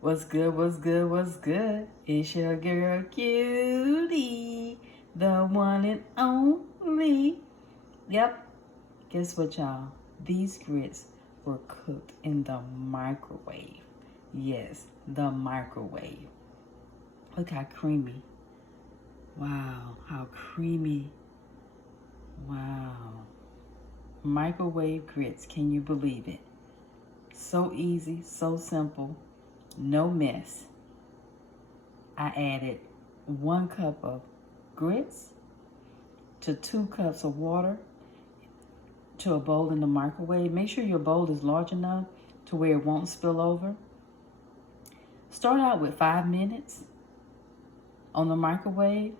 What's good, what's good, what's good? It's your girl Cutie, the one and only. Yep, guess what, y'all? These grits were cooked in the microwave. Yes, the microwave. Look how creamy. Wow, how creamy. Wow. Microwave grits, can you believe it? So easy, so simple, no mess. I added 1 cup of grits to 2 cups of water to a bowl in the microwave. Make sure your bowl is large enough to where it won't spill over. Start out with 5 minutes on the microwave,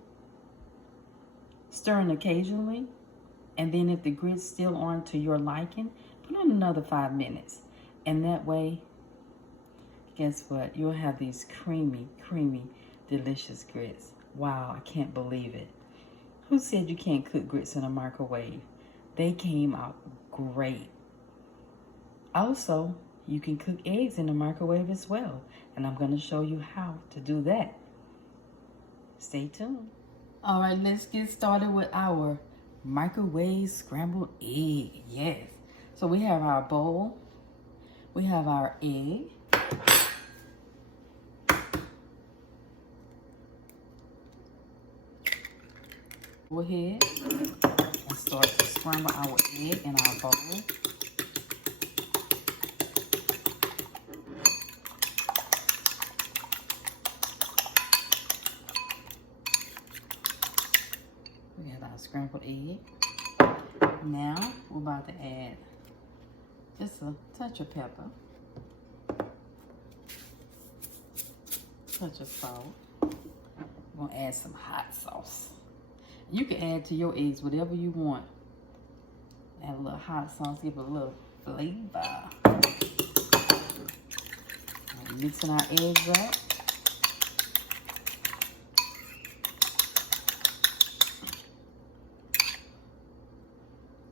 stirring occasionally, and then if the grits still aren't to your liking, put on another 5 minutes. And that way, guess what? You'll have these creamy, delicious grits. Wow, I can't believe it. Who said you can't cook grits in a microwave? They came out great. Also, you can cook eggs in the microwave as well, and I'm going to show you how to do that. Stay tuned. All right, let's get started with our microwave scrambled egg. Yes. So we have our bowl. We have our egg. Go ahead and start to scramble our egg in our bowl. We got our scrambled egg. Now we're about to add just a touch of pepper, touch of salt. We're gonna add some hot sauce. You can add to your eggs whatever you want. Add a little hot sauce, give it a little flavor. Mixing our eggs up.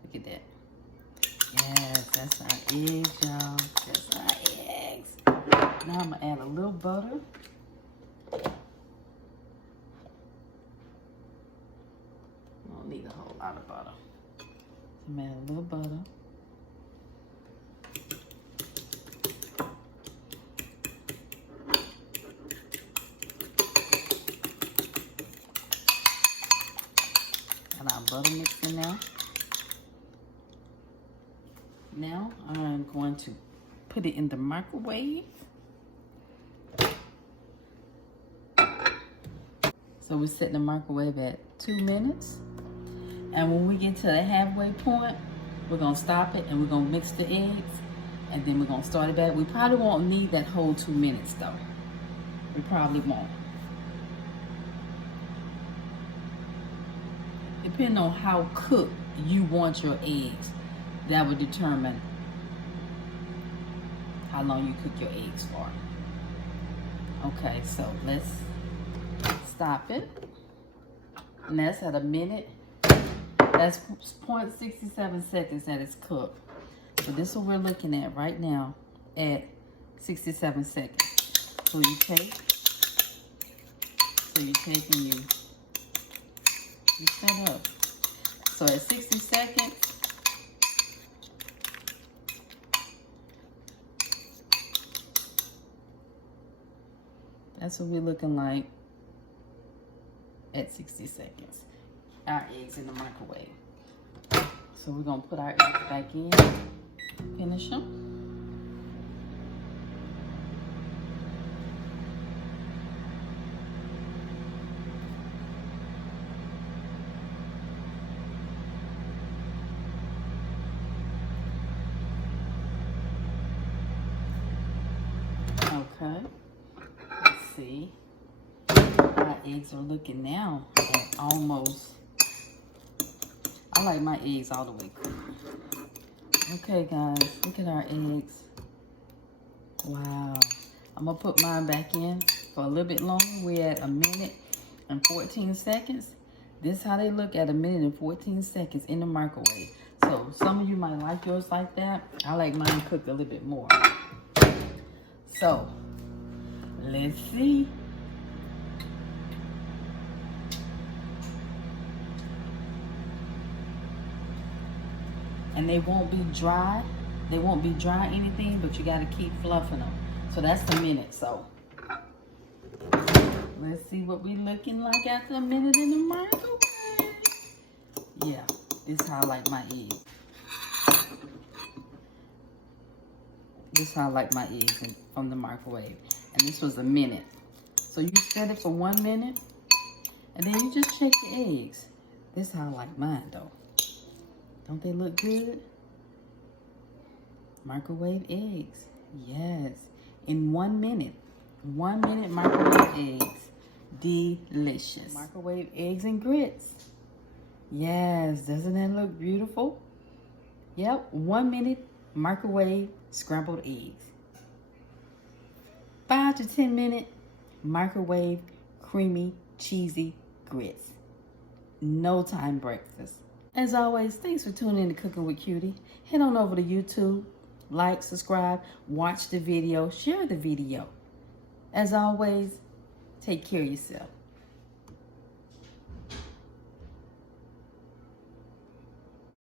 Look at that. Yes, that's our eggs, y'all. That's our eggs. Now I'm gonna add a little butter. Need a whole lot of butter. So add a little butter. Got our butter mixed in now. Now I'm going to put it in the microwave. So we're setting the microwave at 2 minutes. And when we get to the halfway point, we're gonna stop it and we're gonna mix the eggs, and then we're gonna start it back. We probably won't need that whole 2 minutes though. We probably won't. Depending on how cooked you want your eggs, that would determine how long you cook your eggs for. Okay, so let's stop it. And that's at 1 minute. That's 0.67 seconds that it's cooked. So this is what we're looking at right now at 67 seconds. So you take and you set up. So at 60 seconds, that's what we're looking like at 60 seconds. Our eggs in the microwave. So we're gonna put our eggs back in, finish them. Okay, let's see. Our eggs are looking now at almost, I like my eggs all the way cooked. Okay guys, look at our eggs. Wow. I'm gonna put mine back in for a little bit longer. We're at 1 minute and 14 seconds. This is how they look at 1 minute and 14 seconds in the microwave. So some of you might like yours like that. I like mine cooked a little bit more. So Let's see. And they won't be dry. They won't be dry anything, but you got to keep fluffing them. So that's the minute. So let's see what we looking like after a minute in the microwave. Yeah, this is how I like my eggs. This is how I like my eggs from the microwave. And this was a minute. So you set it for 1 minute, and then you just shake the eggs. This is how I like mine, though. Don't they look good? Microwave eggs. Yes. In 1 minute. 1 minute microwave eggs. Delicious. Microwave eggs and grits. Yes. Doesn't that look beautiful? Yep. 1 minute microwave scrambled eggs. 5 to 10 minute microwave creamy cheesy grits. No time breakfast. As always, thanks for tuning in to Cooking with Cutie. Head on over to YouTube, like, subscribe, watch the video, share the video. As always, take care of yourself.